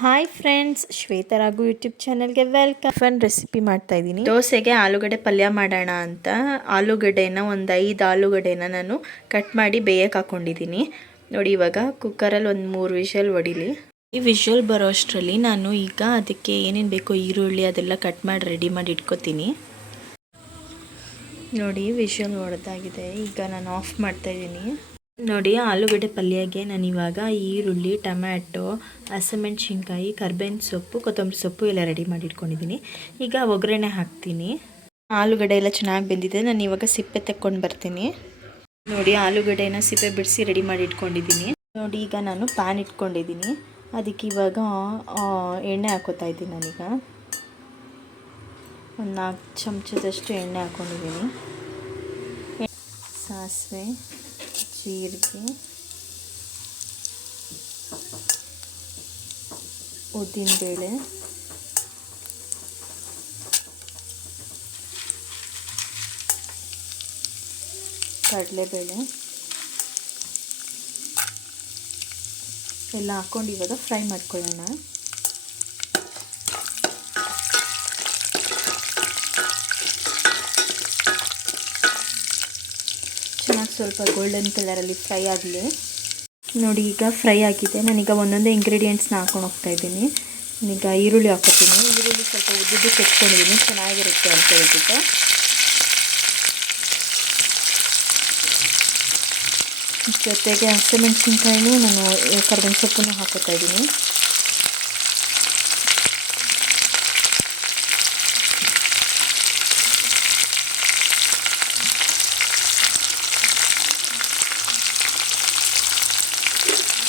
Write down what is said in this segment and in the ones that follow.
Hi friends, Shweta Raghu YouTube ಚಾನಲ್ಗೆ welcome. Fun recipe ಮಾಡ್ತಾ ಇದ್ದೀನಿ. ದೋಸೆಗೆ ಆಲೂಗಡ್ಡೆ ಪಲ್ಯ ಮಾಡೋಣ ಅಂತ ಆಲೂಗಡ್ಡೆನ ಒಂದು 5 ಆಲೂಗಡ್ಡೆನ ನಾನು ಕಟ್ ಮಾಡಿ ಬೇಯಕ್ಕೆ ಹಾಕ್ಕೊಂಡಿದ್ದೀನಿ. ನೋಡಿ, ಇವಾಗ ಕುಕ್ಕರಲ್ಲಿ ಒಂದು 3 ವಿಷಲ್ ಹೊಡಿಲಿ. ಈ ವಿಷಲ್ ಬರೋ ಅಷ್ಟರಲ್ಲಿ ನಾನು ಈಗ ಅದಕ್ಕೆ ಏನೇನು ಬೇಕೋ ಈರುಳ್ಳಿ ಅದೆಲ್ಲ ಕಟ್ ಮಾಡಿ ರೆಡಿ ಮಾಡಿ ಇಟ್ಕೊತೀನಿ. ನೋಡಿ, ವಿಷಲ್ ಹೊಡೆದಾಗಿದೆ. ಈಗ ನಾನು ಆಫ್ ಮಾಡ್ತಾ ಇದ್ದೀನಿ. ನೋಡಿ, ಆಲೂಗಡ್ಡೆ ಪಲ್ಯಗೆ ನಾನು ಇವಾಗ ಈರುಳ್ಳಿ, ಟೊಮ್ಯಾಟೊ, ಹಸಿಮೆಣಸಿನ್ಕಾಯಿ, ಕರ್ಬೇವಿನ ಸೊಪ್ಪು, ಕೊತ್ತಂಬರಿ ಸೊಪ್ಪು ಎಲ್ಲ ರೆಡಿ ಮಾಡಿ ಇಟ್ಕೊಂಡಿದ್ದೀನಿ. ಈಗ ಒಗ್ಗರಣೆ ಹಾಕ್ತೀನಿ. ಆಲೂಗಡ್ಡೆ ಎಲ್ಲ ಚೆನ್ನಾಗಿ ಬೆಂದಿದೆ. ನಾನು ಇವಾಗ ಸಿಪ್ಪೆ ತೆಕ್ಕೊಂಡು ಬರ್ತೀನಿ. ನೋಡಿ, ಆಲೂಗಡ್ಡೆನ ಸಿಪ್ಪೆ ಬಿಡಿಸಿ ರೆಡಿ ಮಾಡಿ ಇಟ್ಕೊಂಡಿದ್ದೀನಿ. ನೋಡಿ, ಈಗ ನಾನು ಪ್ಯಾನ್ ಇಟ್ಕೊಂಡಿದ್ದೀನಿ. ಅದಕ್ಕೆ ಇವಾಗ ಎಣ್ಣೆ ಹಾಕೋತಾ ಇದ್ದೀನಿ. ನಾನೀಗ ಒಂದು 4 ಚಮಚದಷ್ಟು ಎಣ್ಣೆ ಹಾಕ್ಕೊಂಡಿದ್ದೀನಿ. ಸಾಸಿವೆ, ಜೀರಿಗೆ, ಉದ್ದಿನಬೇಳೆ, ಕಡಲೆಬೇಳೆ ಎಲ್ಲ ಹಾಕ್ಕೊಂಡು ಇವಾಗ ಫ್ರೈ ಮಾಡ್ಕೊಳ್ಳೋಣ. ಚೆನ್ನಾಗಿ ಸ್ವಲ್ಪ ಗೋಲ್ಡನ್ ಕಲರಲ್ಲಿ ಫ್ರೈ ಆಗಲಿ. ನೋಡಿ, ಈಗ ಫ್ರೈ ಆಗಿದೆ. ನಾನೀಗ ಒಂದೊಂದೇ ಇಂಗ್ರೀಡಿಯೆಂಟ್ಸ್ನ ಹಾಕೊಂಡು ಹೋಗ್ತಾ ಇದ್ದೀನಿ. ಈಗ ಈರುಳ್ಳಿ ಹಾಕೋತೀನಿ. ಈರುಳ್ಳಿ ಸ್ವಲ್ಪ ಉದ್ದುದ್ದು ಕೆಚ್ಕೊಂಡಿದ್ದೀನಿ, ಚೆನ್ನಾಗಿರುತ್ತೆ ಅಂತ ಹೇಳ್ಬಿಟ್ಟು. ಜೊತೆಗೆ ಹಸಿಮೆಣಸಿನ್ಕಾಯಿನೂ ನಾನು ಕರ್ಬೇವಿನ ಸೊಪ್ಪನ್ನು ಹಾಕೋತಾ ಇದ್ದೀನಿ.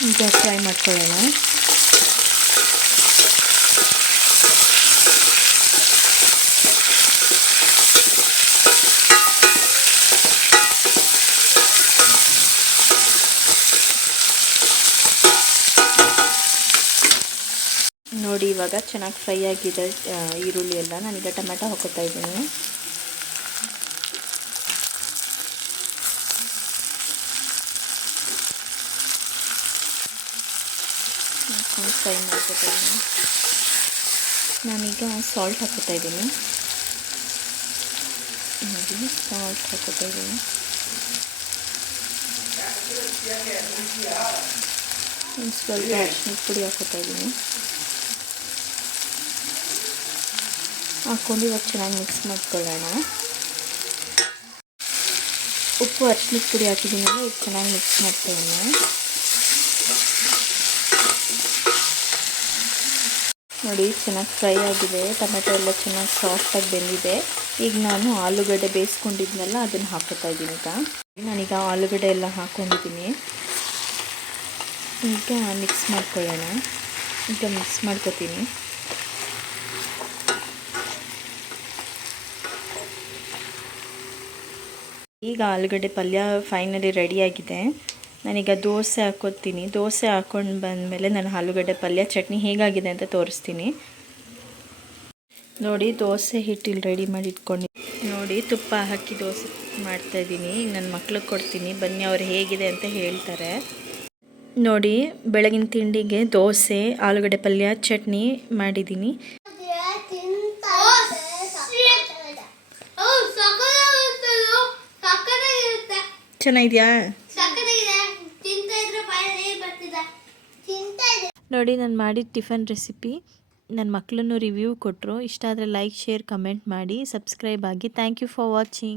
ಈಗ ಫ್ರೈ ಮಾಡ್ಕೊಳ್ಳೋಣ. ನೋಡಿ, ಇವಾಗ ಚೆನ್ನಾಗಿ ಫ್ರೈ ಆಗಿದೆ ಈರುಳ್ಳಿ ಎಲ್ಲ. ನಾನೀಗ ಟೊಮೆಟೊ ಹಾಕೋತಾ ಇದ್ದೀನಿ. ಫ್ರೈ ಮಾಡ್ಕೊತಾ ಇದ್ದೀನಿ. ನಾನೀಗ ಸಾಲ್ಟ್ ಹಾಕೋತಾ ಇದ್ದೀನಿ. ನೋಡಿ, ಸಾಲ್ಟ್ ಹಾಕೋತಾ ಇದ್ದೀನಿ. ಸ್ವಲ್ಪ ಅರಿಶಿನ ಪುಡಿ ಹಾಕೋತಾ ಇದ್ದೀನಿ. ಹಾಕ್ಕೊಂಡು ಇವಾಗ ಚೆನ್ನಾಗಿ ಮಿಕ್ಸ್ ಮಾಡ್ಕೊಳ್ಳೋಣ. ಉಪ್ಪು, ಅರಿಶಿನ ಪುಡಿ ಹಾಕಿದ್ದೀನಿ. ಈಗ ಚೆನ್ನಾಗಿ ಮಿಕ್ಸ್ ಮಾಡ್ಕೊಳ್ಳೋಣ. ನೋಡಿ, ಚೆನ್ನಾಗಿ ಫ್ರೈ ಆಗಿದೆ. ಟೊಮೆಟೊ ಎಲ್ಲ ಚೆನ್ನಾಗಿ ಸಾಫ್ಟಾಗಿ ಬೆಂದಿದೆ. ಈಗ ನಾನು ಆಲೂಗಡ್ಡೆ ಬೇಯಿಸ್ಕೊಂಡಿದ್ನಲ್ಲ ಅದನ್ನು ಹಾಕೋತಾ ಇದ್ದೀನಿ. ನಾನೀಗ ಆಲೂಗಡ್ಡೆ ಎಲ್ಲ ಹಾಕ್ಕೊಂಡಿದ್ದೀನಿ. ಈಗ ಮಿಕ್ಸ್ ಮಾಡ್ಕೊಳ್ಳೋಣ. ಈಗ ಮಿಕ್ಸ್ ಮಾಡ್ಕೊತೀನಿ. ಈಗ ಆಲೂಗಡ್ಡೆ ಪಲ್ಯ ಫೈನಲಿ ರೆಡಿಯಾಗಿದೆ. ನಾನೀಗ ದೋಸೆ ಹಾಕ್ಕೊತೀನಿ. ದೋಸೆ ಹಾಕ್ಕೊಂಡು ಬಂದಮೇಲೆ ನಾನು ಆಲೂಗಡ್ಡೆ ಪಲ್ಯ ಚಟ್ನಿ ಹೇಗಾಗಿದೆ ಅಂತ ತೋರಿಸ್ತೀನಿ. ನೋಡಿ, ದೋಸೆ ಹಿಟ್ಟು ಇಲ್ಲಿ ರೆಡಿ ಮಾಡಿ ಇಟ್ಕೊಂಡು. ನೋಡಿ, ತುಪ್ಪ ಹಾಕಿ ದೋಸೆ ಮಾಡ್ತಾಯಿದ್ದೀನಿ. ನನ್ನ ಮಕ್ಳಿಗೆ ಕೊಡ್ತೀನಿ, ಬನ್ನಿ ಅವ್ರು ಹೇಗಿದೆ ಅಂತ ಹೇಳ್ತಾರೆ. ನೋಡಿ, ಬೆಳಗಿನ ತಿಂಡಿಗೆ ದೋಸೆ, ಆಲೂಗಡ್ಡೆ ಪಲ್ಯ, ಚಟ್ನಿ ಮಾಡಿದ್ದೀನಿ. ಚೆನ್ನಾಗಿದೆಯಾ? ನೋಡಿ, ನಾನು ಮಾಡಿದ ಟಿಫನ್ ರೆಸಿಪಿ ನನ್ನ ಮಕ್ಕಳನ್ನು ರಿವ್ಯೂ ಕೊಟ್ಟರು. ಇಷ್ಟ ಆದರೆ ಲೈಕ್, ಶೇರ್, ಕಮೆಂಟ್ ಮಾಡಿ, ಸಬ್ಸ್ಕ್ರೈಬ್ ಆಗಿ. Thank you for watching.